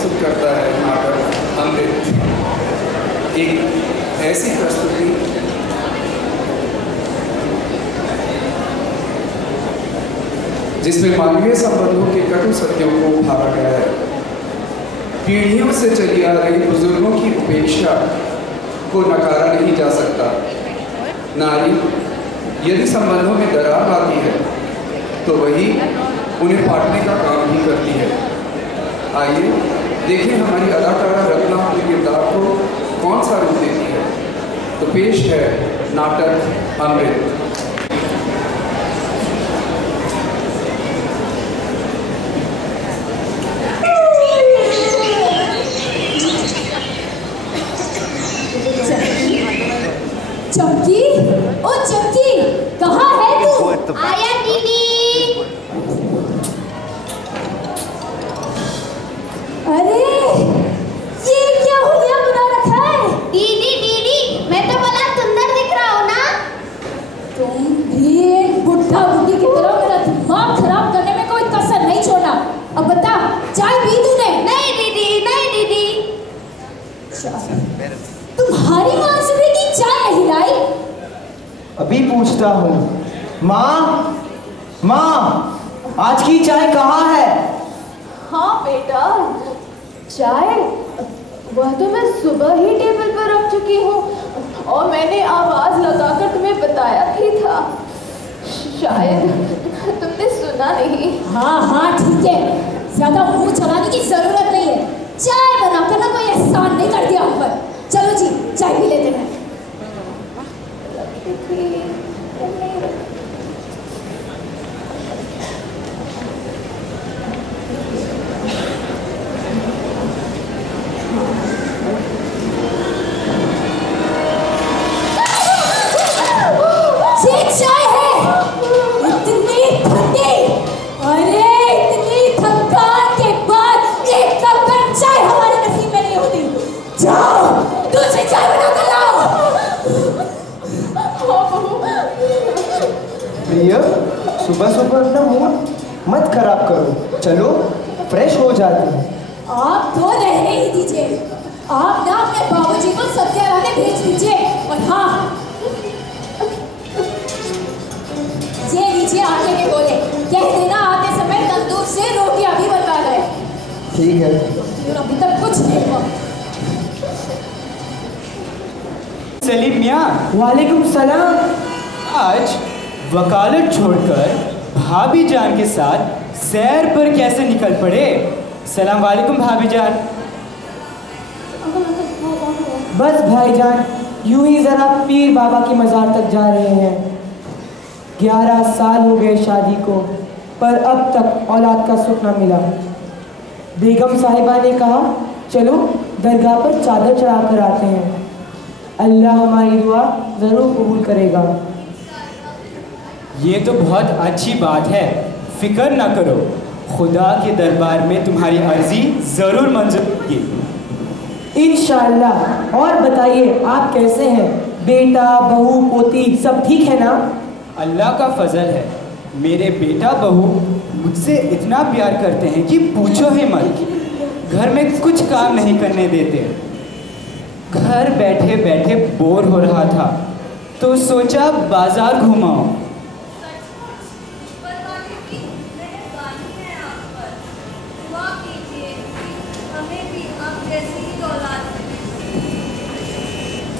प्रस्तुत करता है नाटक अमृत। एक ऐसी प्रस्तुति जिसमें मानवीय संबंधों के कटु सत्यों को उभारा गया है। पीढ़ियों से चली आ रही बुजुर्गों की उपेक्षा को नकारा नहीं जा सकता। नारी यदि संबंधों में दरार आती है तो वही उन्हें पाटने का काम भी करती है। आइए देखें हमारी अदाकारा रत्ना अपने किरदार को कौन सा रूप देती है। तो पेश है नाटक अमृत। चमकी, ओ चमकी, कहाँ है तू? आया दीदी। अरे ये क्या हुलिया बना रखा है? दीदी दीदी, मैं तो बड़ा सुंदर दिख रहा हूँ ना। तुम भी एक बुढ़ा बुढ़ी की तरह मेरा दिमाग खराब करने में कोई कसर नहीं छोड़ा। अब बता, चाय पी तूने? नहीं दीदी, नहीं दीदी। तुम्हारी माँ सुबह की चाय नहीं लाई? अभी पूछता हूँ। माँ, माँ, आज की चाय कहाँ है? हाँ बेटा, चाय वह तो मैं सुबह ही टेबल पर रख चुकी हूँ और मैंने आवाज लगाकर तुम्हें बताया भी था। शायद तुमने सुना नहीं। हाँ हाँ ठीक है, ज्यादा मुंह चलाने की जरूरत नहीं है। चाय बनाकर ना कोई एहसान नहीं कर दिया हम पर। चलो जी चाय पी लेते हैं। ये चाय है इतनी ठंडी। अरे इतनी थकान के बाद एक कप चाय हमारे नसीब में नहीं होती। जाओ दूसरी चाय बना कर लाओ। प्रिय, सुबह सुबह अपना मूड मत खराब करो। चलो फ्रेश हो जाते हैं। आप तो रहने ही दीजिए। आप ना अपने बाबूजी को सब्जियां लाने भेज दीजिए। और हाँ, ये लीजिए आटे के गोले। कह देना आते समय तंदूर से रोटियां भी बनवा गए। ठीक है। अभी तक कुछ नहीं हुआ। सलीम मियाँ। वालेकुम सलाम। आज वकालत छोड़कर भाभी जान के साथ सैर पर कैसे निकल पड़े? सलाम वालेकुम भाभी जान। बस भाईजान, यूं ही जरा पीर बाबा की मज़ार तक जा रहे हैं। 11 साल हो गए शादी को, पर अब तक औलाद का सुख न मिला। बेगम साहिबा ने कहा चलो दरगाह पर चादर चढ़ा कर आते हैं, अल्लाह हमारी दुआ ज़रूर कबूल करेगा। ये तो बहुत अच्छी बात है, फिक्र ना करो, खुदा के दरबार में तुम्हारी अर्जी ज़रूर मंजूर होगी इंशाअल्लाह। और बताइए आप कैसे हैं? बेटा बहू पोती सब ठीक है ना? अल्लाह का फजल है। मेरे बेटा बहू मुझसे इतना प्यार करते हैं कि पूछो ही मत। घर में कुछ काम नहीं करने देते। घर बैठे बैठे बोर हो रहा था तो सोचा बाजार घुमाओ।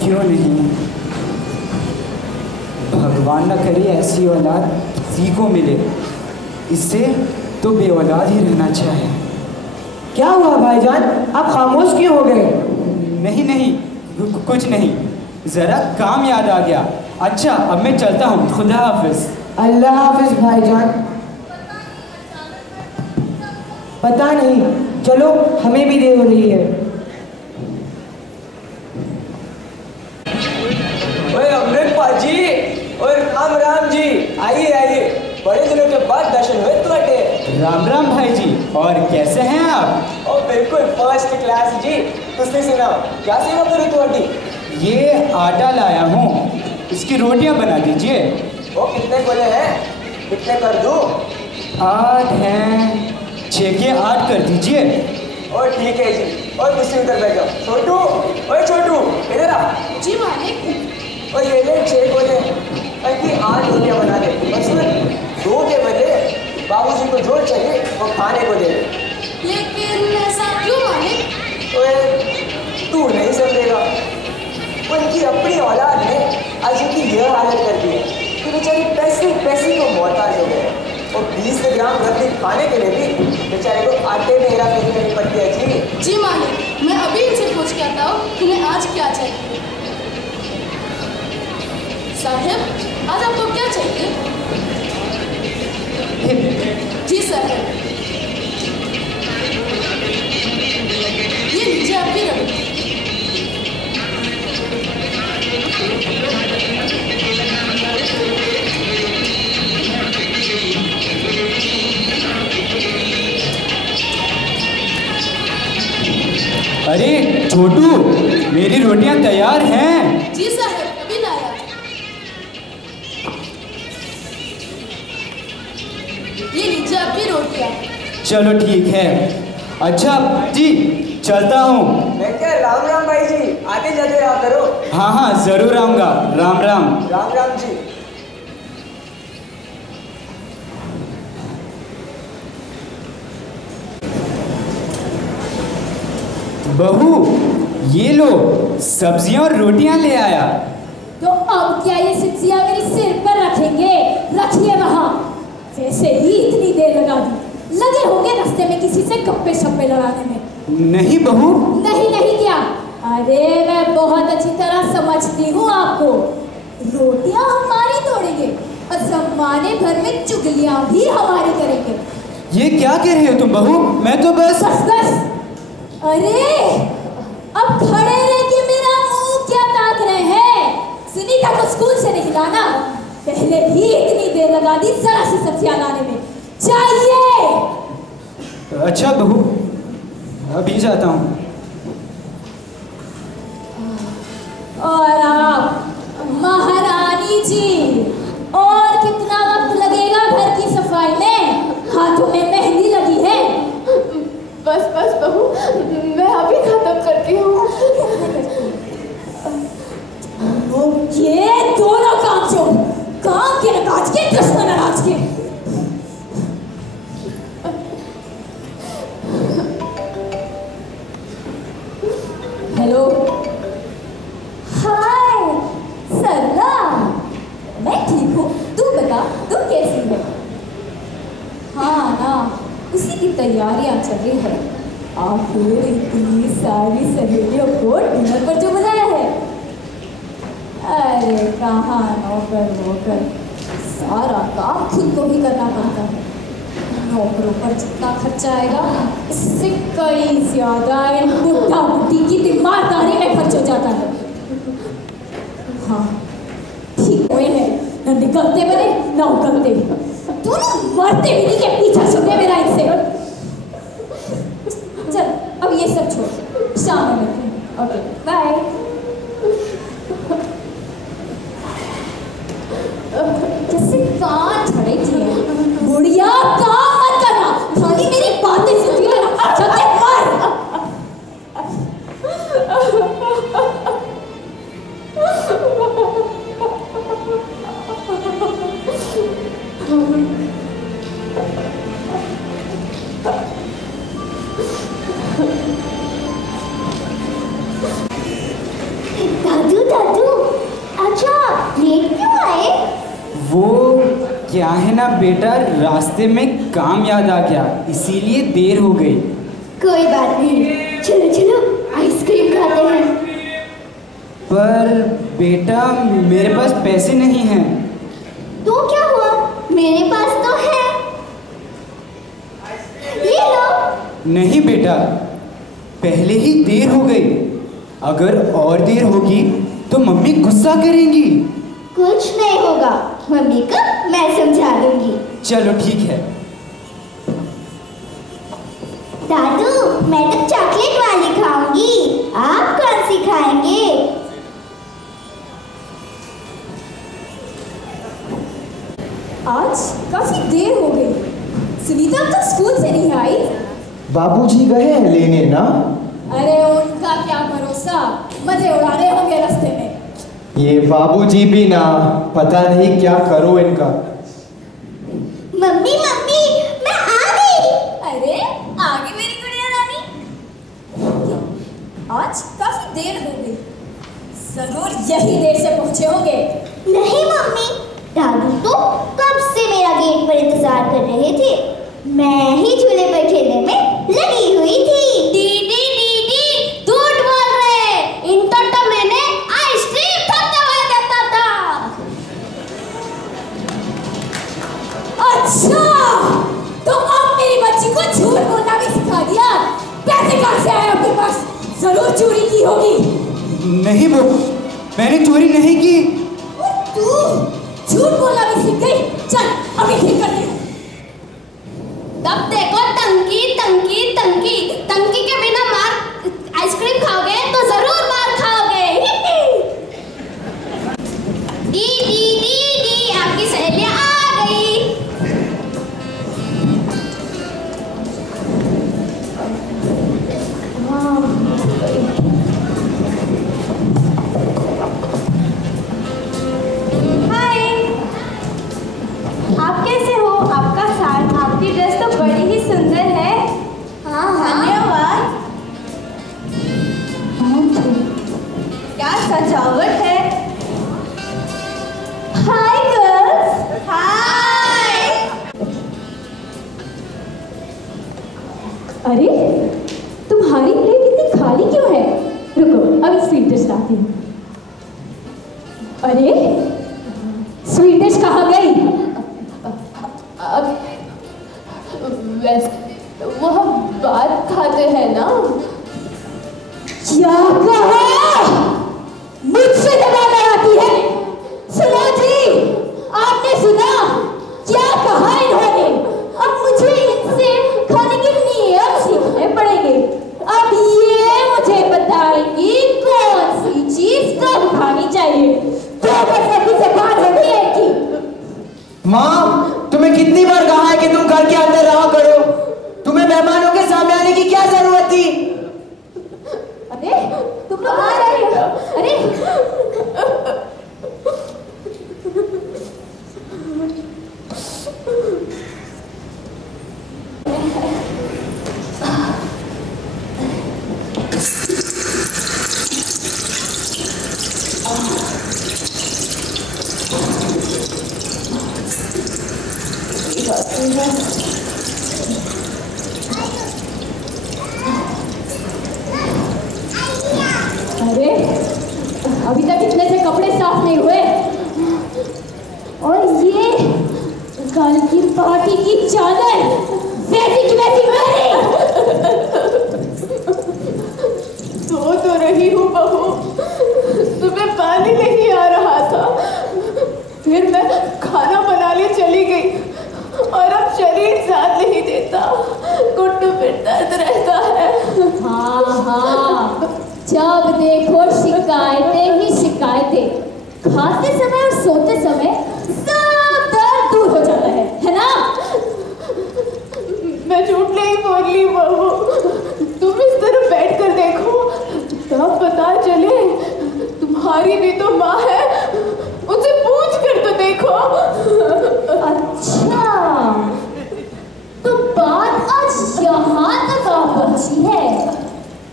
क्यों नहीं, भगवान न करे ऐसी औलाद किसी को मिले। इससे तो बे औलाद ही रहना चाहिए। क्या हुआ भाईजान, आप खामोश क्यों हो गए? नहीं नहीं, कुछ नहीं, ज़रा काम याद आ गया। अच्छा अब मैं चलता हूँ, खुदा हाफिज। अल्लाह हाफिज भाईजान। पता नहीं, चलो हमें भी देर हो रही है। ओए अमृत पाजी और राम राम जी, आइए आइए, बड़े दिनों के बाद दर्शन हुए तुम्हारे। राम राम भाई जी, और कैसे हैं आप? ओ बिल्कुल फर्स्ट क्लास जी। तुझसे सुनाओ, क्या सेवा करूँ तुम्हारी? ये आटा लाया हूँ, इसकी रोटियां बना दीजिए। वो कितने बोले हैं, कितने कर दूँ? 8 हैं, 6 के 8 कर दीजिए। और ठीक है जी, और कुर्सी उधर बैठ जाओ। छोटू, ओए छोटू, इधर आ। जी मालिक। और ये ले 6 बोले कि 8 रोटियां बना दे, बस 2 के बदले बाबूजी को जो चाहिए वो खाने को दे। लेकिन ऐसा क्यों मालिक? ओए तू नहीं समझेगा, उनकी अपनी औलाद ने आज उनकी यह हालत कर दी है कि बेचारे पैसे को मोहताज हो गए, और 20 ग्राम रत्ती खाने के लिए भी बेचारे को आटे में हेरा फेरी करनी पड़ती है जी। जी मालिक, मैं अभी इनसे पूछ के आता हूँ तुम्हें आज क्या चाहिए। साहब, आज आपको क्या चाहिए? जी साहब, ये लीजिए आपकी रबड़ी। अरे छोटू, मेरी रोटियां तैयार हैं। जी साहब, अभी लाया। ये लीजिए आपकी रोटियां। चलो ठीक है। अच्छा जी, चलता हूँ। मैं क्या, राम राम भाई जी, आते जाते रहा करो। हाँ हाँ, जरूर आऊँगा। राम राम। राम राम जी। बहू, ये लो सब्जियां और रोटियां ले आया। तो अब क्या ये सब्जियां मेरे सिर पर रखेंगे? रखिए वहाँ। वैसे ही इतनी देर लगा दी, लगे होंगे रास्ते में किसी से गप्पे शप्पे लड़ाने में। नहीं बहू। नहीं क्या? अरे मैं बहुत अच्छी तरह समझती हूँ आपको। रोटियां हमारी तोड़ेंगे और सम्माने भर में चुगलियां भी हमारी करेंगे। ये क्या कह रहे हो तुम बहू? मैं तो बस अरे अब खड़े रह के मेरा मुंह क्या ताक रहे हैं? सुनीता को स्कूल से नहीं लाना, पहले ही इतनी देर लगा दी जरा सी सब्जियां लाने में। चाहिए। अच्छा बहू, अभी जाता हूँ। और आप महारानी जी, और कितना वक्त लगेगा घर की सफाई में? हाथों में मेहंदी लगी है। बस बहू, मैं अभी खत्म करती हूँ। ये दोनों काम छोड़, काम के नकाज के, दुश्मन अनाज के। हेलो, हाय सरला, मैं ठीक हूँ, तू बता तू कैसी है? हाँ ना, उसी की तैयारियां चल रही है। आखिर इतनी सारी सहेलियों को डिनर पर जो बुलाया है। अरे कहाँ नौकर वोकर, सारा काम खुद को ही करना पड़ता है। नौकरों पर जितना खर्चा आएगा इससे कई ज्यादा इन बुढ़ा बुढ़ी की दिमागदारी में खर्च हो जाता है। हाँ ठीक हुए हैं, न निकलते बने न उगलते, दोनों मरते भी नहीं के पीछा छूटे मेरा इनसे। चल अब ये सब छोड़, शाम में मिलते हैं। Okay bye. जैसे कान छड़े थी बुढ़िया, काम मत करना, खाली मेरी बातें सुनती रहना। चलते मर। दादू, अच्छा लेट क्यों आए? वो क्या है ना बेटा, रास्ते में काम याद आ गया, इसीलिए देर हो गई। कोई बात नहीं, चलो आइसक्रीम खाते हैं। पर बेटा मेरे पास पैसे नहीं हैं। तो क्या हुआ, मेरे पास तो है, ये लो। नहीं बेटा, पहले ही देर हो गई, अगर और देर होगी तो मम्मी गुस्सा करेंगी। कुछ नहीं होगा, मम्मी को मैं समझा दूंगी। चलो ठीक है। दादू, मैं तो चॉकलेट वाली खाऊंगी, आप कौन सी खाएंगे? आज काफी देर हो गई, सुनीता तो स्कूल से नहीं आई। बाबूजी गए हैं लेने ना? अरे उनका क्या भरोसा, मजे उड़ा रहे होंगे रास्ते में। ये बाबूजी भी ना, पता नहीं क्या करो इनका। मम्मी मम्मी मैं आ गई। अरे आगे मेरी गुड़िया रानी, आज काफी देर हो गई, जरूर यही देर से पहुंचे होंगे। नहीं मम्मी, दादू तो कब से मेरा गेट पर इंतजार कर रहे थे। मैं ही झूले पर खेलने में लगी हुई थी। दीदी दीदी झूठ बोल रहे, इनका तो मैंने आइसक्रीम खाते हुए देखा था। अच्छा, तो अब मेरी बच्ची को झूठ बोलना भी सिखा दिया। पैसे कहाँ से आए आपके पास? जरूर चोरी की होगी। नहीं वो, मैंने चोरी नहीं की। और तू झूठ बोलना भी सीख गई। चल अभी ठीक करते हैं। तब देखो टंकी टंकी टंकी टंकी के बिना मार आइसक्रीम खाओगे तो जरूर मार खाओगे। दी दी दी दी आपकी सहेलियां आ गई। हाय, आप कैसे हो? आपका साथ, आपकी ड्रेस तो बड़ी ही सुंदर है। हाँ हाँ धन्यवाद। क्या सजावट है। Hi girls. हाय। अरे तुम्हारी प्लेट इतनी खाली क्यों है? रुको अभी स्वीट डिश लाती हूँ। अरे स्वीट डिश कहाँ गई? अब वैसे वो हम बात खाते हैं ना। क्या कहा? मुझसे दबाव लगाती है। सुनो जी, आपने सुना क्या कहा इन्होंने? अब मुझे इनसे खाने के नियम सीखने पड़ेंगे। अब ये मुझे बताएंगी कौन सी चीज कब खानी चाहिए। तो बस अभी से बात हो गई है कि माँ, तुम्हें कितनी बार कहा है कि तुम घर के अंदर रहा करो? तुम्हें मेहमानों के सामने आने की क्या जरूरत थी? अरे तुम लोग आ रहे हो? अरे अरे अभी तक इतने से कपड़े साफ नहीं हुए। और ये कल की पार्टी की चादर वैसी की वैसी मेरी। सो तो रही हूँ बहू, सुबह पानी नहीं आ रहा था, फिर मैं खाना बनाने चली गई और अब शरीर साथ नहीं देता, घुटनों पे दर्द रहता है। हाँ हाँ, जब देखो शिकायतें ही शिकायतें। खाते समय और सोते समय सब दर्द दूर हो जाता है ना? मैं झूठ नहीं बोल रही बहू, तुम इस तरह बैठ कर देखो तब पता चले तुम्हारी भी तो माँ है, उनसे पूछ कर तो देखो। अच्छा, तो बात आज यहाँ तक आ पहुंची है।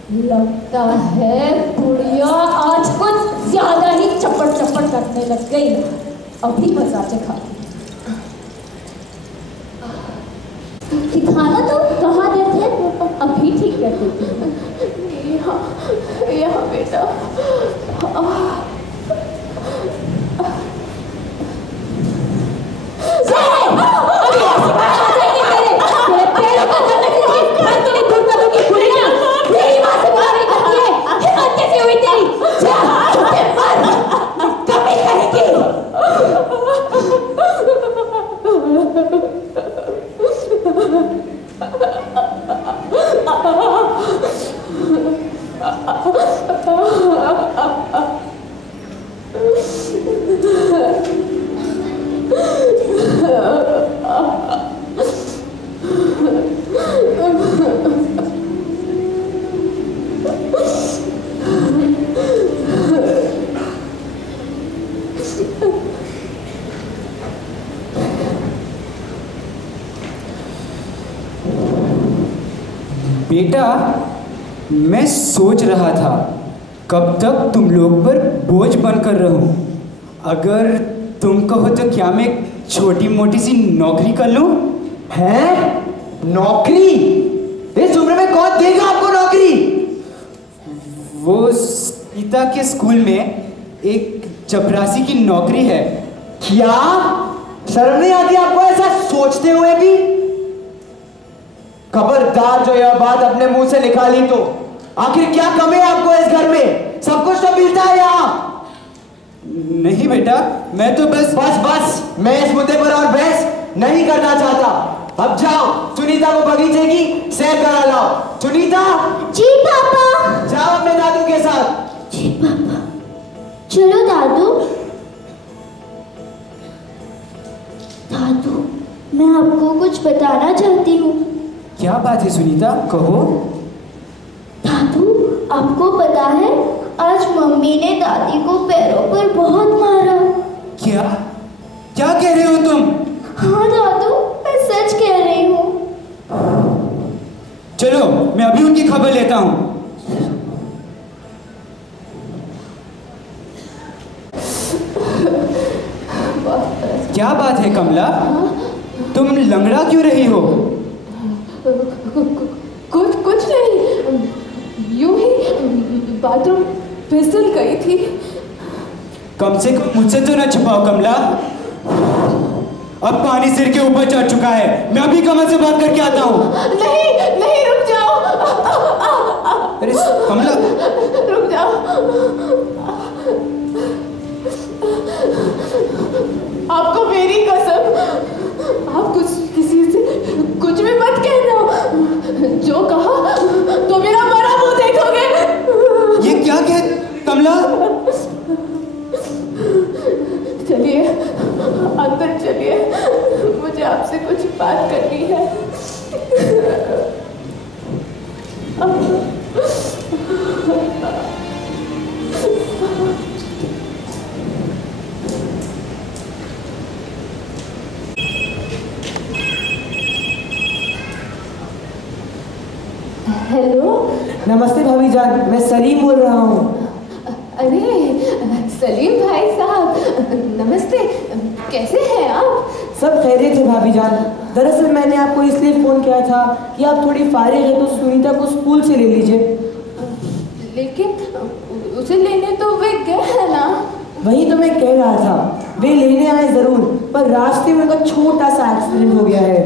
लगता है बुढ़िया आज कुछ ज्यादा ही चपट चपट करने लग गई। अभी मजा चखा। खाना तो कहाँ देते हैं? अभी ठीक कर देती हूँ। यहाँ बेटा। बेटा, मैं सोच रहा था कब तक तुम लोग पर बोझ बनकर रहूं। अगर तुम कहो तो क्या मैं छोटी मोटी सी नौकरी कर लूं? हैं? नौकरी? इस उम्र में कौन देगा आपको नौकरी? वो सीता के स्कूल में एक चपरासी की नौकरी है। क्या? शर्म नहीं आती आपको ऐसा सोचते हुए भी? खबरदार जो यह बात अपने मुंह से निकाली तो। आखिर क्या कमी है आपको इस घर में? सब कुछ तो मिलता है यहाँ। नहीं बेटा, मैं तो बस बस मैं इस मुद्दे पर और बहस नहीं करना चाहता। अब जाओ, सुनीता को बगीचे की सैर करा लाओ। सुनीता। जी पापा। जाओ अपने दादू के साथ। जी पापा। चलो दादू। दादू, मैं आपको कुछ बताना चाहती हूँ। क्या बात है सुनीता, कहो। दादू, आपको पता है आज मम्मी ने दादी को पैरों पर बहुत मारा। क्या क्या कह रहे हो तुम? हाँ दादू, मैं सच कह रही हूँ। चलो मैं अभी उनकी खबर लेता हूँ। क्या बात है कमला, तुम लंगड़ा क्यों रही हो? कुछ नहीं, यूं ही बाथरूम फिसल गई थी। कम से कम मुझसे तो न छुपाओ कमला। अब पानी सिर के ऊपर चढ़ चुका है, मैं अभी कमल से बात करके आता हूँ। नहीं, रुक जाओ। अरे कमला, रुक जाओ। आपको मेरी कसम, आप किसी से कुछ भी मत कहना। जो कहा तो मेरा मरा मुंह देखोगे। ये क्या कह कमला? चलिए अंदर चलिए, मुझे आपसे कुछ बात करनी है। हेलो। नमस्ते भाभी जान, मैं सलीम बोल रहा हूँ। अरे सलीम भाई साहब, नमस्ते। कैसे हैं आप? सब खैरियत है भाभी जान। दरअसल मैंने आपको इसलिए फ़ोन किया था कि आप थोड़ी फारिग है तो सुनीता को स्कूल से ले लीजिए। लेकिन उसे लेने तो वे गए हैं ना। वही तो मैं कह रहा था, वे लेने आए ज़रूर, पर रास्ते में उनका छोटा सा एक्सीडेंट हो गया है।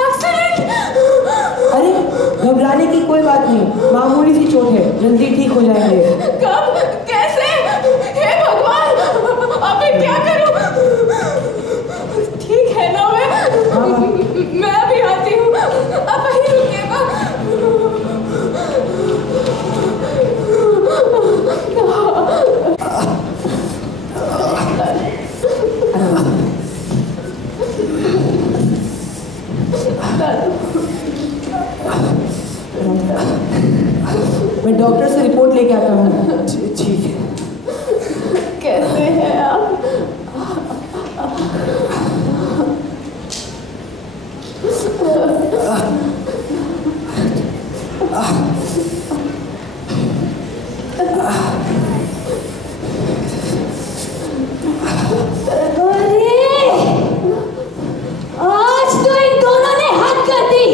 एक्सीडेंट? अरे घबराने की कोई बात नहीं, मामूली सी चोट है, जल्दी ठीक हो जाएंगे। कब? कैसे? हे भगवान, अब मैं क्या करूं? ठीक है ना मैं अभी आती हूँ, अब वहीं रुकिएगा। मैं डॉक्टर से रिपोर्ट लेके आता हूँ। ठीक है। कैसे हैं आप? आज तो इन दोनों ने हद कर दी।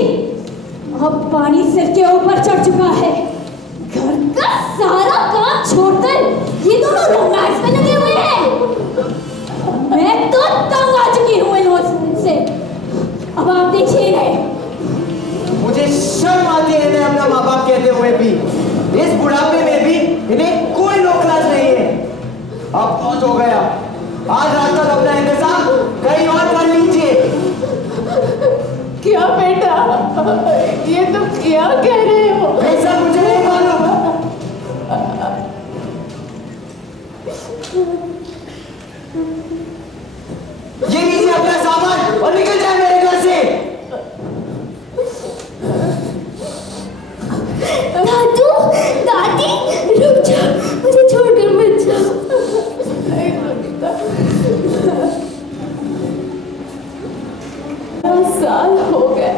अब पानी सिर के ऊपर चढ़ चुका है। घर का सारा काम छोड़कर ये दोनों रोमांस में लगे हुए हैं। मैं तो तंग आ चुकी हूँ इनसे। अब आप देखिए इन्हें। मुझे शर्म आती है इन्हें अपना माँ बाप कहते हुए भी। इस बुढ़ापे में भी इन्हें कोई लोक लाज नहीं है। अब बहुत हो गया, आज रात तक अपना इंतजाम कहीं और कर लीजिए। क्या बेटा, ये तो क्या कह रहे हो? ऐसा मुझे नहीं मालूम। ये लीजिए अपना सामान और निकल जाए मेरे घर से। दादू, दादी, रुक जाओ, मुझे छोड़कर मत जाओ। नहीं रोनिता, 10 साल हो गए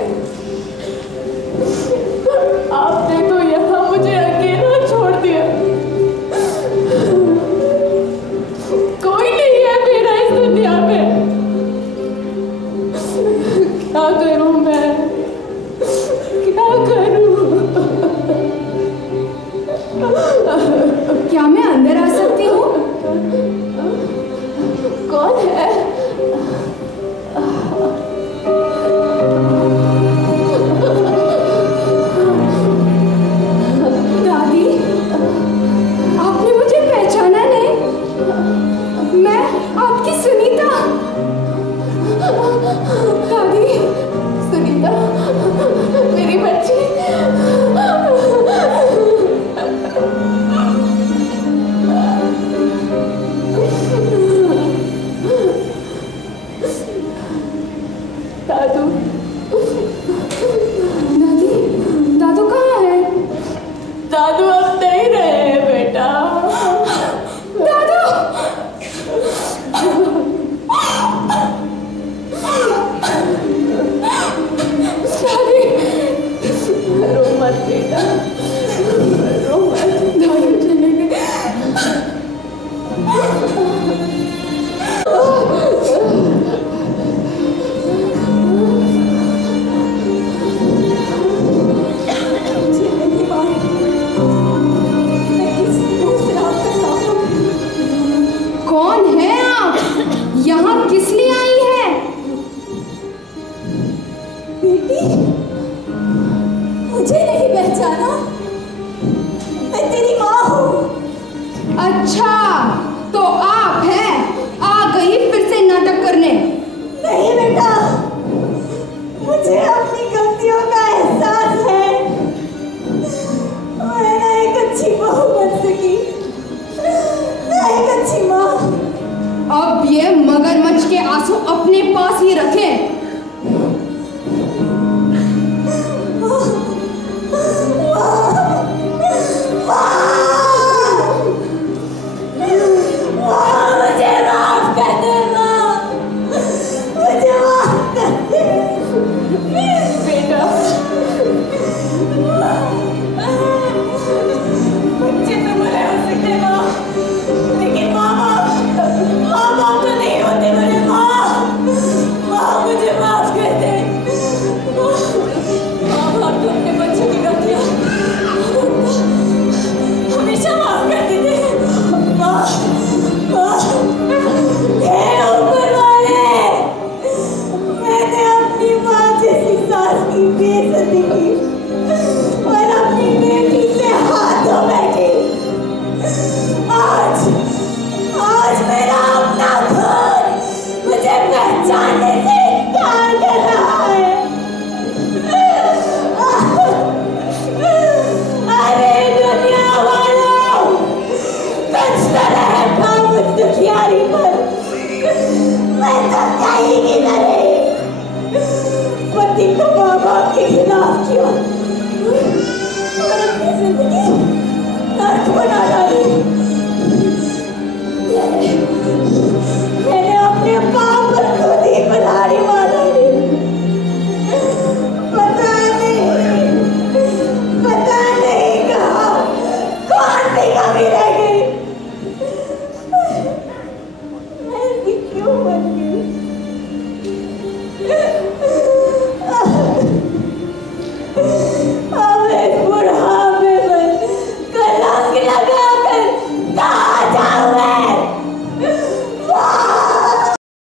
बेटा, रो मत, दादी चले गए। कौन है आप? यहाँ किस लिए आई है? बेटी, मुझे नहीं पहचाना? मैं तेरी माँ हूँ। अच्छा, तो आप हैं? आ गई फिर से नाटक करने? नहीं बेटा, मुझे अपनी